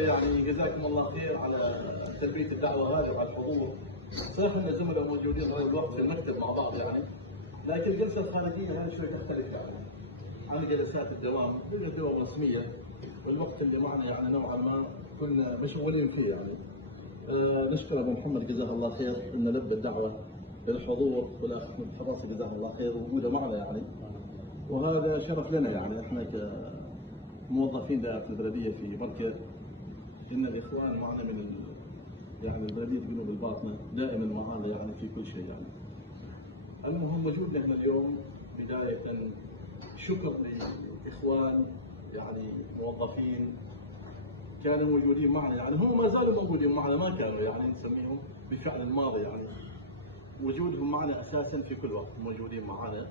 يعني جزاكم الله خير على تلبية الدعوة هذه وعلى الحضور. صحيح ان الزملاء موجودين طول الوقت في المكتب مع بعض يعني، لكن الجلسة الخارجية هذه شوي تختلف يعني عن جلسات الدوام، لأن الدوام رسمية والوقت اللي معنا يعني نوعا ما كنا مشغولين فيه يعني. نشكر ابو محمد جزاه الله خير انه لبى الدعوة بالحضور، والاخ احمد الحراسي جزاه الله خير وجوده معنا يعني، وهذا شرف لنا يعني احنا كموظفين دائرة البلدية في بركة، ان الاخوان معنا من يعني البلدية جنوب الباطنة دائما معنا يعني في كل شيء يعني. المهم وجودنا هنا اليوم بداية شكر لاخوان يعني موظفين كانوا موجودين معنا يعني، هم ما زالوا موجودين معنا، ما كانوا يعني نسميهم بفعل الماضي يعني، وجودهم معنا اساسا في كل وقت موجودين معنا.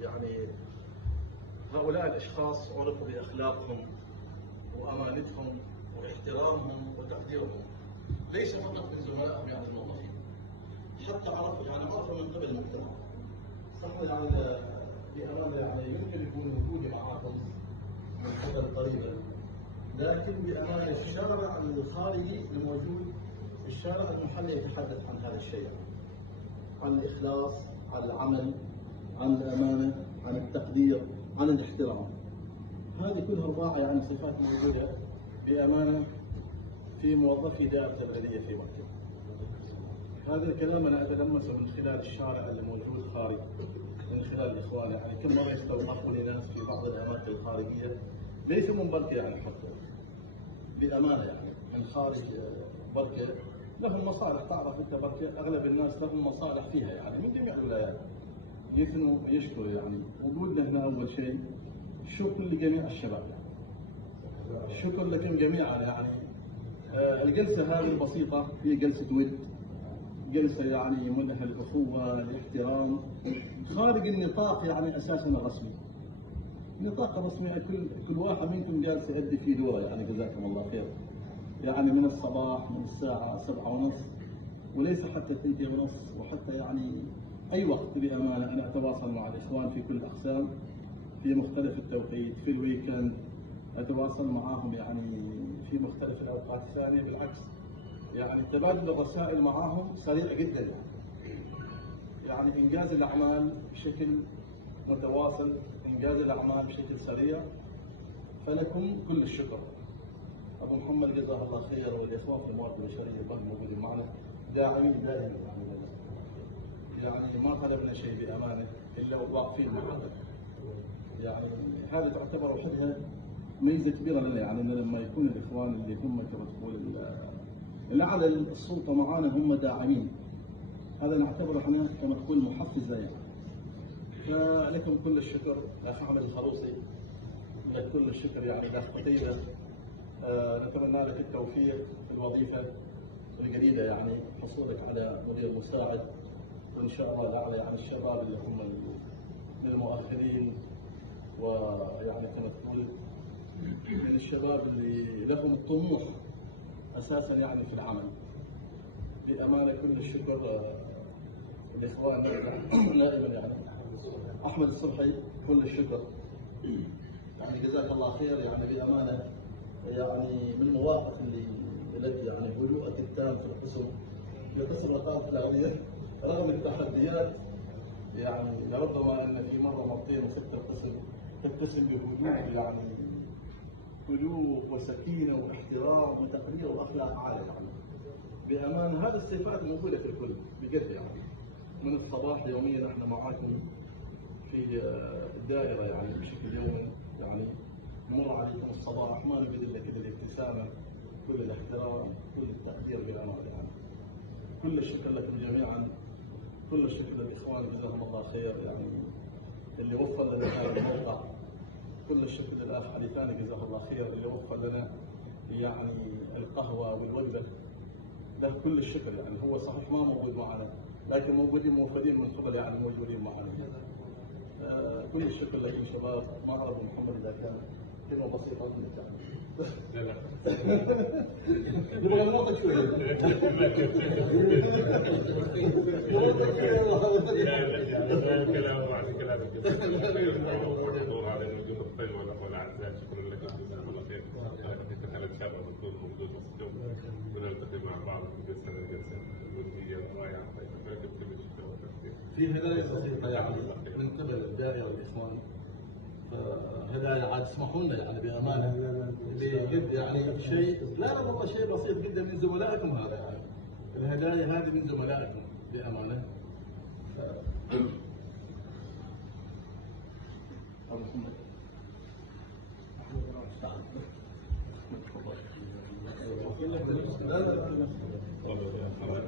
يعني هؤلاء الاشخاص عرفوا باخلاقهم وامانتهم واحترامهم وتقديرهم، ليس فقط من زملائهم يعني الموظفين، حتى عرفوا من قبل المجتمع. صح يعني بامانه يعني يمكن يكون وجودي معاكم من قبل قريبا، لكن بامانه الشارع الخارجي الموجود، الشارع المحلي يتحدث عن هذا الشيء، عن الاخلاص، عن العمل، عن الامانه، عن التقدير، عن الاحترام. هذه كلها ارباع يعني صفات موجوده بامانه في موظفي دائره البلديه في مكه. هذا الكلام انا اتلمسه من خلال الشارع اللي موجود خارج، من خلال الاخوان يعني كم مره يستوقفوا لي ناس في بعض الاماكن الخارجيه ليس من بركه يعني، حتى بامانه يعني من خارج بركه لهم مصالح. تعرف انت بركه اغلب الناس لهم مصالح فيها يعني من جميع الولايات، يثنوا ويشكروا يعني. وجودنا هنا اول شيء شكر لجميع الشباب يعني. شكر لكم جميعا يعني. الجلسه هذه البسيطه هي جلسه ود، جلسه يعني منها الاخوه، الاحترام، خارج النطاق يعني اساسا الرسمي. النطاق الرسمي كل واحد منكم جالس يؤدي في دوره يعني جزاكم الله خير. يعني من الصباح من الساعه 7:30 وليس حتى 2:30 وحتى يعني اي وقت بامانه انا اتواصل مع الاخوان في كل الاقسام في مختلف التوقيت، في الويكند اتواصل معاهم يعني في مختلف الاوقات الثانيه. بالعكس يعني تبادل الرسائل معاهم سريع جدا يعني انجاز الاعمال بشكل متواصل، انجاز الاعمال بشكل سريع، فلكم كل الشكر. ابو محمد جزاه الله خير والاخوان في الموارد البشريه كانوا موجودين معنا داعمين دائما يعني ما طلبنا شيء بامانه الا واقفين معنا يعني. هذه تعتبر وحدها ميزه كبيره لنا يعني، إن لما يكون الاخوان اللي هم كما تقول اللي على السلطه معانا هم داعمين، هذا نعتبره احنا كما تقول محفزه يعني. فلكم كل الشكر اخ احمد الخروصي، لك كل الشكر يعني الاخ قتيبه. نتمنى لك التوفيق في الوظيفه الجديده يعني، حصولك على مدير مساعد، وان شاء الله الاعلى يعني الشباب اللي هم من المؤخرين ويعني كما تقول من الشباب اللي لهم الطموح اساسا يعني في العمل. بامانه كل الشكر الاخوان دائما يعني. احمد الصبحي كل الشكر يعني جزاك الله خير يعني بامانه يعني من المواقف اللي يعني هدوءك التام في قسم رقابه الاغذيه رغم التحديات يعني. لربما ان في مره مرتين مسكت القسم تبتسم بهدوء يعني، هدوء وسكينه واحترام وتقدير واخلاق عاليه يعني. بامان هذه الصفات موجوده في الكل بجد يعني. من الصباح يوميا احنا معاكم في الدائره يعني بشكل يومي يعني، مر عليكم الصباح ما نجد الا كذا الابتسامه، كل الاحترام، كل التقدير بالامان يعني. كل الشكر لكم جميعا، كل الشكر للاخوان جزاهم الله خير يعني اللي وفر لنا هذا الموقع. كل الشكر للاخ علي ثاني جزاه الله خير اللي وفر لنا يعني القهوه والوجبه، له كل الشكر يعني. هو صحيح ما موجود معنا لكن موفدين من قبل يعني موجودين معنا. كل الشكر لكم شباب. ما اعرف محمد اذا كان كلمه بسيطه منك يعني. لا لا نبغى نناقش شوي. كلام بعد كلامك. هذا النجوم الطيب والاخوه الاعزاء، شكرا لكم جزاكم الله خير. شاء الله نكون موجود وسطكم ونلتقي مع بعض في جلسة ودية رائعة. طيب كل الشكر والتقدير. في هدايا بسيطة يعني من قبل الداعية والإخوان، هدايا عاد تسمحوا لنا يعني بأمانة بجد يعني شيء لا والله شيء بسيط جدا من زملائكم هذا يعني الهدايا هذه من زملائكم بأمانة. لا